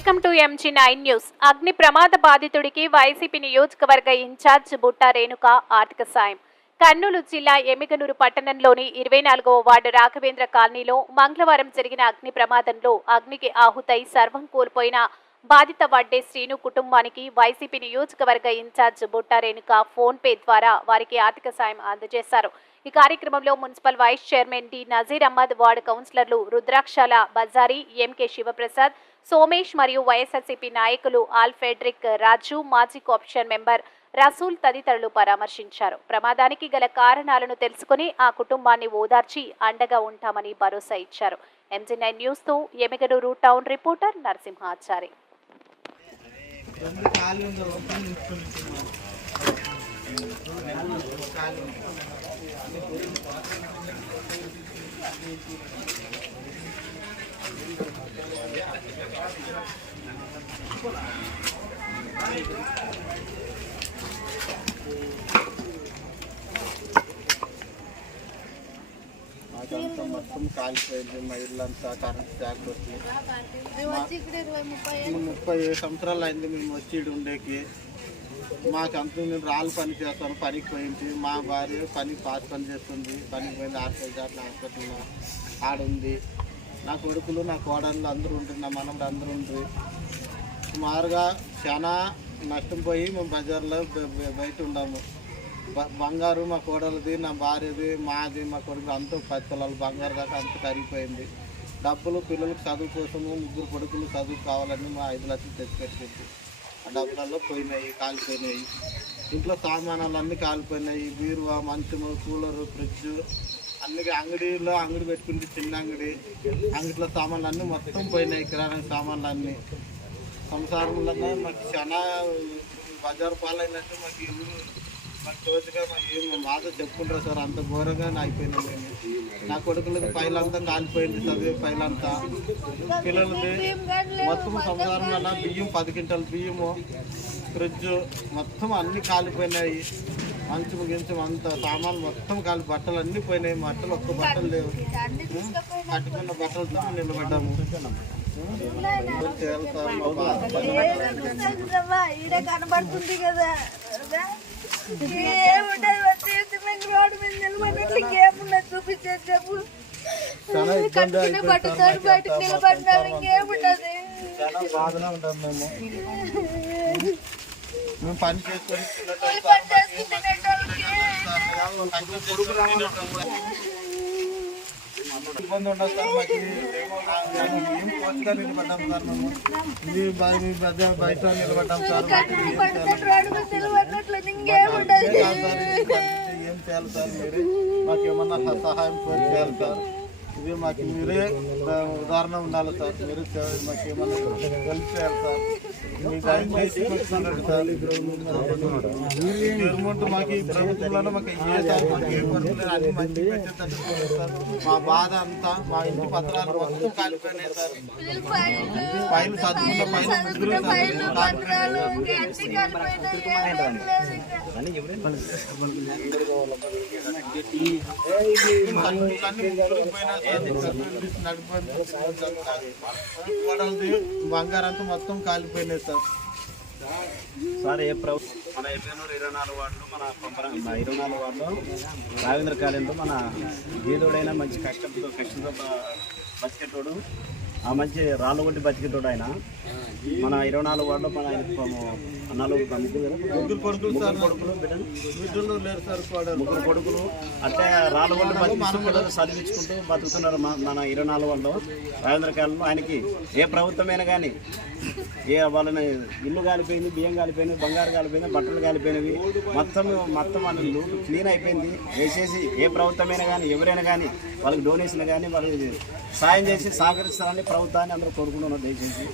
Welcome to MG9 news. అగ్ని ప్రమాద బాధితుడికి YCP నియోజకవర్గ ఇన్ఛార్జ్ బుట్టా రేణుక ఆర్థిక సాయం. కర్నూలు జిల్లా ఎమ్మిగనూరు పట్టణంలోని 24వ వార్డు రాఘవేంద్ర కాలనీలో మంగళవారం జరిగిన అగ్ని ప్రమాదంలో అగ్నికి ఆహుతై సర్వం కోల్పోయిన బాధిత వడ్డే శ్రీను కుటుంబానికి వైసీపీ నియోజకవర్గ incharge Butta Renuka phone pay ద్వారా వారికి ఆర్థిక సాయం అందజేశారు. ఈ కార్యక్రమంలో municipal vice chairman D Nazir Ahmad, ward కౌన్సిలర్లు రుద్రాక్షల బజారీ, ఎంకే శివప్రసాద్, సోమేష్ మరియు వైఎస్ఆర్సీపీ నాయకులు ఆల్ఫెడ్రిక్ రాజు, మాజీ కోఆప్షన్ మెంబర్ రసూల్ తదితరులు పరామర్శించారు. ప్రమాదానికి గల కారణాలను తెలుసుకుని ఆ కుటుంబాన్ని ఓదార్చి అండగా ఉంటామని భరోసా ఇచ్చారు. MG9 న్యూస్ తో ఎమ్మిగనూరు టౌన్ రిపోర్టర్ నరసింహాచారి. మాకంతా మొత్తం కాలిపోయింది. మా ఇల్లంతా కరెంట్ షాక్ వచ్చి 30 సంవత్సరాలు అయింది మేము వచ్చి ఉండేకి. మాకంతా నేను రాళ్ళు పని చేస్తాను, పనికి పోయింది. మా భార్య పాస్ పని చేస్తుంది, పనికి పోయింది. హాస్పిటల్లో ఆడుంది. నా కొడుకులు, నా కోడళ్ళు అందరూ ఉంటుంది, నా మనవడు అందరూ ఉంటుంది. సుమారుగా చాలా నష్టం పోయి మేము బజార్లో బయట ఉన్నాము. బంగారు మా కోడలది, నా భార్యది, మాది, మా కొడుకు అంతా 10 తులాలు బంగారు దాకా అంత కరిగిపోయింది. డబ్బులు పిల్లలకు చదువు కోసము 3 కొడుకులు చదువు కావాలని మా 5 లక్షలు తెచ్చిపెట్టింది. ఆ డబ్బులలో పోయినాయి, కాలిపోయినాయి. ఇంట్లో సామానాలు కాలిపోయినాయి. బీరువా, మంచము, కూలరు, ఫ్రిడ్జ్ అన్ని అంగడి పెట్టుకుంటే చిన్న అంగడిలో సామాన్లు మొత్తం పోయినాయి. కిరాణా సామాన్లు సంసారంలో మాకు చాలా బజారు పాలైనట్టు మాకు తోచుగా మాకు బాధ చెప్పుకుంటారు సార్. అంత ఘోరంగా అయిపోయింది. మేము నా కొడుకులకి పైలంతా కాలిపోయింది, చదివే పైలంతా. పిల్లలది మొత్తం సంసారంలో బియ్యం 10 క్వింటాల బియ్యము, ఫ్రిడ్జ్ మొత్తం అన్నీ కాలిపోయినాయి. మంచం గించం అంత సామాన్లు మొత్తం బట్టలు అన్నీ పోయినాయి. బట్టలు ఒక్క బట్టలు లేవు. కట్టుకున్న బట్టలతో నిలబడ్డాము. కనబడుతుంది కదా, రోడ్డు మీద నిలబడినట్లు ఇంకేమున్నది చూపించేది చెప్పు. కట్టుకునే పట్టుతాడు, బయటకు నిలబడినారు, ఇంకేముంటది. మేము పని చేసుకొని ఇబ్బంది ఉండదు సార్. మాకు ఏం కోచగా నిలబడ్డాం సార్. మేము బయట నిలబడ్డాం సార్. ఏం చేయాలి సార్? మీరే మాకు ఏమన్నా సహాయం చేయాలి సార్. ఇది మాకు మీరే ఉదాహరణ ఉండాలి సార్. మీరు మాకు ఏమన్నా హెల్ప్ చేయాలి సార్. మీకు దయచేసి వస్తున్నారు సార్. గవర్నమెంట్ మాకు ఈ ప్రభుత్వంలో మాకు ఏ పనులు అన్ని మంచి పెట్టేటట్టు సార్. మా బాధ అంతా మా ఇంటి పత్రాలు మొత్తం కాలిపోయినాయి సార్. పైలు చదువుకున్న ముగ్గురు బంగారంతా మొత్తం కాలిపోయినాయి సార్. సార్ ఏ ప్రభుత్వం మన ఎమ్మెనూరు 24 వార్డులో మన 24 వార్డులో రాఘవేంద్ర కాలనీలో మన గీదోడైనా మంచి కష్టంతో బతికేటోడు, ఆ మంచి రాళ్ళు కొట్టి బతికేటోడు ఆయన. మన 24 వార్డులో మన ముగ్గురు కొడుకులు అట్లా రాళ్ళు కొట్టి బతికిస్తూ చదివించుకుంటూ బతుకుతున్నారు మన 24 వార్డులో రాఘవేంద్ర కాలనీలో. ఆయనకి ఏ ప్రభుత్వమైనా కానీ వాళ్ళని ఇల్లు కాలిపోయింది, బియ్యం కాలిపోయింది, బంగారు కాలిపోయింది, బట్టలు కాలిపోయినవి మొత్తం వాళ్ళ లూటు క్లీన్ అయిపోయింది. వేసేసి ఏ ప్రభుత్వమైనా కానీ ఎవరైనా కానీ వాళ్ళకి డొనేషన్ కానీ వాళ్ళకి సాయం చేసి సహకరిస్తారని ప్రభుత్వాన్ని అందరూ కోరుకుంటున్నారు దయచేసి.